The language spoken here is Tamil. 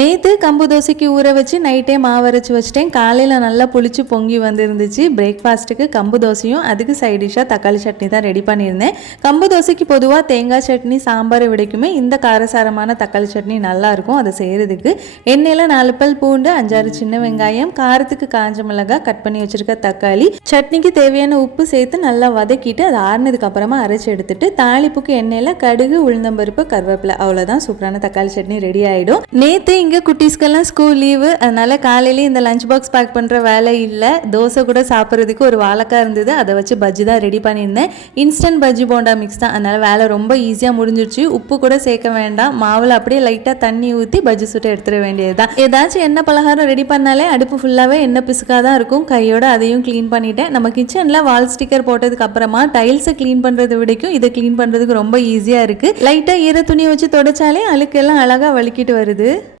நேற்று கம்பு தோசைக்கு ஊற வச்சு நைட்டே மாவு அரைச்சி வச்சிட்டேன். காலையில் நல்லா புளிச்சு பொங்கி வந்துருந்துச்சு. பிரேக்ஃபாஸ்ட்டுக்கு கம்பு தோசையும் அதுக்கு சைடிஷாக தக்காளி சட்னி தான் ரெடி பண்ணியிருந்தேன். கம்பு தோசைக்கு பொதுவாக தேங்காய் சட்னி சாம்பார் விடைக்குமே இந்த காரசாரமான தக்காளி சட்னி நல்லாயிருக்கும். அதை செய்கிறதுக்கு எண்ணெயில் 4 பல் பூண்டு, 5-6 சின்ன வெங்காயம், காரத்துக்கு காஞ்ச மிளகாய், கட் பண்ணி வச்சுருக்க தக்காளி, சட்னிக்கு தேவையான உப்பு சேர்த்து நல்லா வதக்கிட்டு அதை ஆறுனதுக்கு அப்புறமா அரைச்சி எடுத்துட்டு தாளிப்புக்கு எண்ணெயில் கடுகு, உளுந்தம்பருப்பு, கருவேப்பிலை, அவ்வளோதான் சூப்பரான தக்காளி சட்னி ரெடி ஆகிடும். நேற்று இங்கே குட்டீஸ்க்கெல்லாம் ஸ்கூல் லீவு, அதனால் காலையிலேயே இந்த லஞ்ச் பாக்ஸ் பேக் பண்ணுற வேலை இல்லை. தோசை கூட சாப்பிட்றதுக்கு ஒரு வாழைக்காய் இருந்தது, அதை வச்சு பஜ்ஜி தான் ரெடி பண்ணியிருந்தேன். இன்ஸ்டன்ட் பஜ்ஜி போண்டா மிக்ஸ் தான், அதனால் வேலை ரொம்ப ஈஸியாக முடிஞ்சிருச்சு. உப்பு கூட சேர்க்க வேண்டாம், மாவில் அப்படியே லைட்டாக தண்ணி ஊற்றி பஜ்ஜி சுட்டு எடுத்துட வேண்டியது தான். ஏதாச்சும் எண்ணெய் பலகாரம் ரெடி பண்ணாலே அடுப்பு ஃபுல்லாகவே எண்ணெய் பிசுக்காக தான் இருக்கும். கையோட அதையும் க்ளீன் பண்ணிட்டேன். நம்ம கிச்சனில் வால் ஸ்டிக்கர் போட்டதுக்கு அப்புறமா டைல்ஸை க்ளீன் பண்ணுறது விடைக்கும் இதை க்ளீன் பண்ணுறதுக்கு ரொம்ப ஈஸியாக இருக்குது. லைட்டாக ஈர துணியை வச்சு தொடச்சாலே அழுக்கெல்லாம் அழகாக வலிக்கிட்டு வருது.